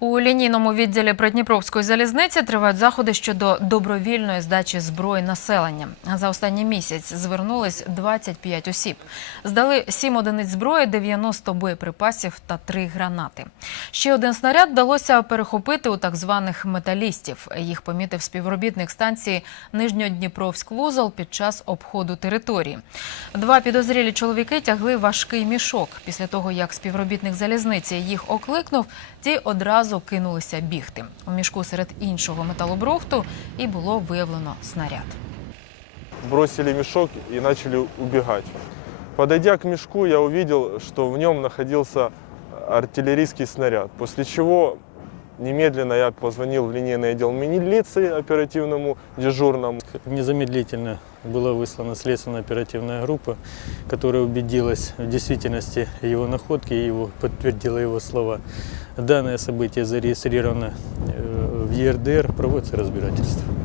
У лінійному відділі Придніпровської залізниці тривають заходи щодо добровільної здачі зброї населення. За останній місяць звернулись 25 осіб. Здали 7 одиниць зброї, 90 боєприпасів та 3 гранати. Ще один снаряд вдалося перехопити у так званих металістів. Їх помітив співробітник станції Нижньодніпровськ-Вузол під час обходу території. Два підозрілі чоловіки тягли важкий мішок. Після того, як співробітник залізниці їх окликнув, ті одразу кинулися бігти. У мішку серед іншого металобрухту і було виявлено снаряд. бросили мішок і почали убігати. Подойдя к мешку, я увидел, что в нем находился артиллерийский снаряд, после чего немедленно я позвонил в линейный отдел милиции оперативному дежурному. Незамедлительно была выслана следственная оперативная группа, которая убедилась в действительности его находки и его, подтвердила его слова. Данное событие зарегистрировано э, в ЕРДР, проводится разбирательство.